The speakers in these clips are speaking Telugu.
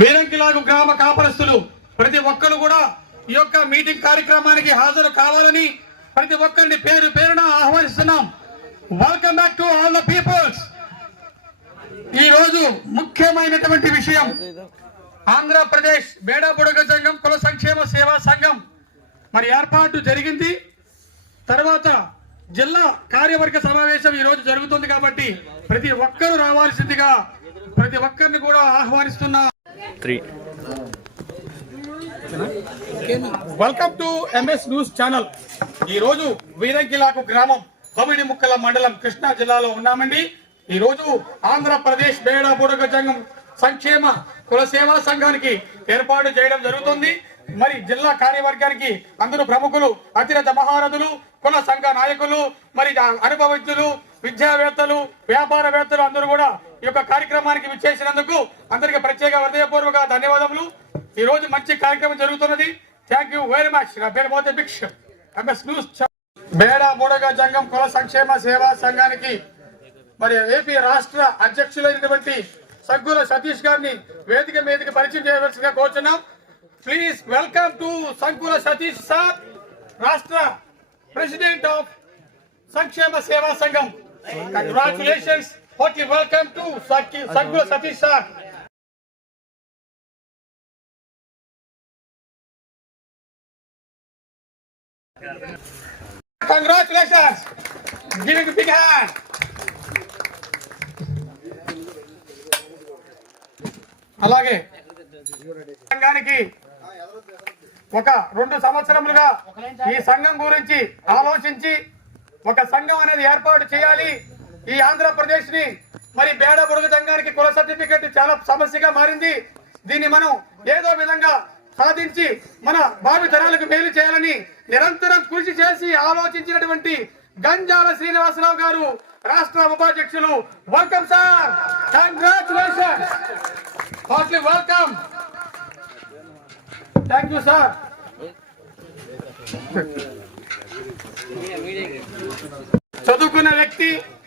వీరంకిలాగు గ్రామ కాపరస్తులు ప్రతి ఒక్కరు కూడా ఈ యొక్క మీటింగ్ కార్యక్రమానికి హాజరు కావాలని ప్రతి ఒక్కరిని పేరు పేరున ఆహ్వానిస్తున్నాం. Welcome back to all the peoples ఈ రోజు ముఖ్యమైనటువంటి విషయం ఆంధ్రప్రదేశ్ బేడా బుడగ సంఘం కుల సంక్షేమ సేవా సంఘం. మరి ఏర్పాటు జరిగింది. తర్వాత జిల్లా కార్యవర్గ సమావేశం ఈ రోజు జరుగుతుంది కాబట్టి ప్రతి ఒక్కరూ రావాల్సిందిగా ప్రతి ఒక్కరిని కూడా ఆహ్వానిస్తున్నా. Three. Welcome to MS news channel ఈ రోజు వీరంకిలాకు గ్రామం కొమిడి ముక్కల మండలం కృష్ణా జిల్లాలో ఉన్నామండి. ఈ రోజు ఆంధ్రప్రదేశ్ బేడ బుడగ సంఘం సంక్షేమ కులసేవా సంఘానికి ఏర్పాటు చేయడం జరుగుతుంది. మరి జిల్లా కార్యవర్గానికి అందరూ ప్రముఖులు అతిరథ మహారథులు కుల సంఘ నాయకులు మరి అనుభవజ్ఞులు విద్యావేత్తలు వ్యాపారవేత్తలు అందరూ కూడా ఈ యొక్క కార్యక్రమానికి విచ్చేసినందుకు అందరికీ ప్రత్యేక హృదయపూర్వక ధన్యవాదములు. ఈ రోజు మంచి కార్యక్రమం జరుగుతున్నది. థ్యాంక్ యూ వెరీ మచ్ నా పేరు మోతే భిక్ష. ఎంఎస్ న్యూస్ బేడా మూడగ జంగం కుల సంక్షేమ సేవా సంఘానికి మరి ఏపీ రాష్ట్ర అధ్యక్షులైనటువంటి సగ్గుల సతీష్ గారిని వేదిక మీదకి పరిచయం చేయవలసిందిగా కోరుతున్నాం please welcome to Sankula Satish sir రాష్ట్ర ప్రెసిడెంట్ ఆఫ్ సంక్షేమ సేవా సంఘం. Congratulations heartily welcome to Sankula Satish sir Congratulations! Give it a big hand. అలాగే సంఘానికి ఒక రెండు సంవత్సరములుగా ఈ సంఘం గురించి ఆలోచించి ఒక సంఘం అనేది ఏర్పాటు చేయాలి ఈ ఆంధ్రప్రదేశ్ని మరి బేడ బుడుగు దంగానికి కుల సర్టిఫికెట్ చాలా సమస్యగా మారింది. దీన్ని మనం ఏదో విధంగా సాధించి మన భావి తరాలకు మేలు చేయాలని నిరంతరం కృషి చేసి ఆలోచించినటువంటి గంజాల శ్రీనివాసరావు గారు రాష్ట్ర ఉపాధ్యక్షులు. Welcome sir congratulation heartily welcome thank you sir media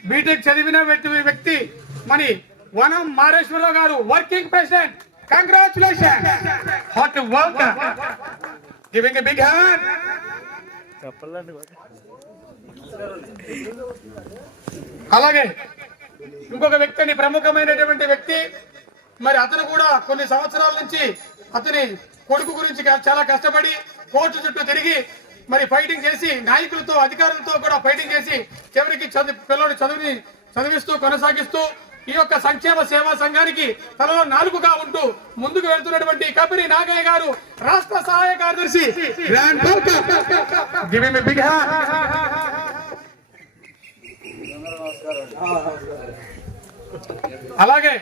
BTech చదివిన వ్యక్తి మరి వనం మారేశ్వరరావు గారు working president congratulation hot welcome giving big hand అలాగే ఇంకొక వ్యక్తిని ప్రముఖమైనటువంటి వ్యక్తి మరి అతను కూడా కొన్ని సంవత్సరాల నుంచి అతని కొడుకు గురించి చాలా కష్టపడి కోర్టు చుట్టూ తిరిగి మరి ఫైటింగ్ చేసి నాయకులతో అధికారులతో కూడా ఫైటింగ్ చేసి చివరికి చదువు పిల్లలు చదువుని చదివిస్తూ కొనసాగిస్తూ ఈ యొక్క సంక్షేమ సేవా సంఘానికి తనలో నాలుగుగా ఉంటూ ముందుకు వెళ్తున్నటువంటి కపిరి నాగయ్య గారు రాష్ట్ర సహాయ కార్యదర్శి. అలాగే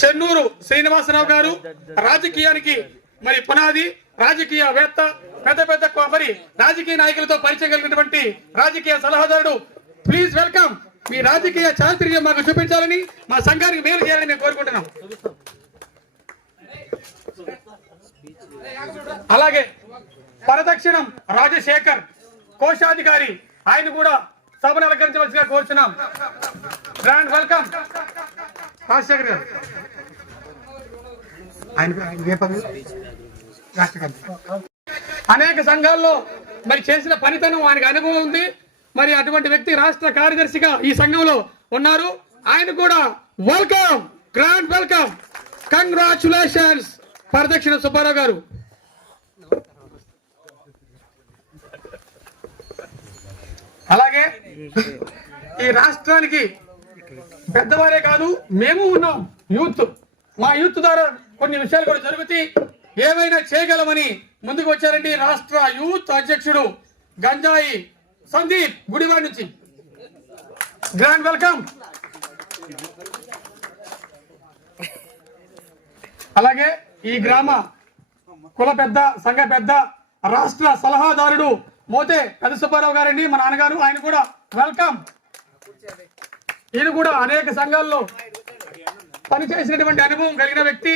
చెన్నూరు శ్రీనివాసరావు గారు రాజకీయానికి మరి పునాది రాజకీయవేత్త పెద్ద పెద్ద మరి రాజకీయ నాయకులతో పరిచయం కలిగినటువంటి రాజకీయ సలహాదారుడు. ప్లీజ్ వెల్కమ్ మీ రాజకీయ చారిత్ర్యం మాకు చూపించాలని మా సంఘానికి మేలు చేయాలని మేము కోరుకుంటున్నాం. అలాగే పరదక్షిణం రాజశేఖర్ కోశాధికారి. ఆయన కూడా సభను అలంకరించవలసిగా కోరుచున్నాం. గ్రాండ్ వెల్కమ్ రాజశేఖర్ గారు. ఆయన రాష్ట్ర అనేక సంఘాల్లో మరి చేసిన పనితనం ఆయనకు అనుభవం ఉంది. మరి అటువంటి వ్యక్తి రాష్ట్ర కార్యదర్శిగా ఈ సంఘంలో ఉన్నారు. ఆయన కూడా welcome grand welcome congratulations Paradakshina Subbarao గారు. అలాగే ఈ రాష్ట్రానికి పెద్దవారే కాదు మేము ఉన్నాం యూత్. మా యూత్ ద్వారా కొన్ని విషయాలు కూడా జరుగుతాయి. ఏమైనా చేయగలమని ముందుకు వచ్చారండి రాష్ట్ర యూత్ అధ్యక్షుడు గంజాయి సందీప్ గుడివాడ నుంచి. Grand welcome. అలాగే ఈ గ్రామ కుల పెద్ద సంఘ పెద్ద రాష్ట్ర సలహాదారుడు మోతే పెద్ద సుబ్బారావు గారండి మా నాన్నగారు ఆయన కూడా వెల్కమ్. ఈయన కూడా అనేక సంఘాల్లో పనిచేసినటువంటి అనుభవం కలిగిన వ్యక్తి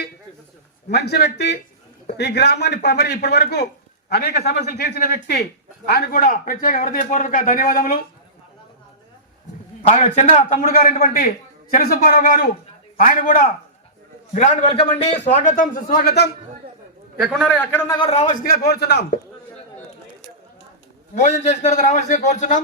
మంచి వ్యక్తి ఈ గ్రామాన్ని మరి ఇప్పటి వరకు అనేక సమస్యలు తీర్చిన వ్యక్తి. ఆయన కూడా ప్రత్యేక హృదయపూర్వక ధన్యవాదములు. ఆయన చిన్న తమ్ముడు గారైనటువంటి చిరసుబ్బారావు గారు ఆయన కూడా గ్రాండ్ వెల్కమ్ అండి. స్వాగతం సుస్వాగతం. ఎక్కడున్నారో ఎక్కడున్నా కూడా రావాల్సిందిగా కోరుచున్నాం. భోజనం చేసిన తర్వాత రావాల్సిందిగా కోరుచున్నాం.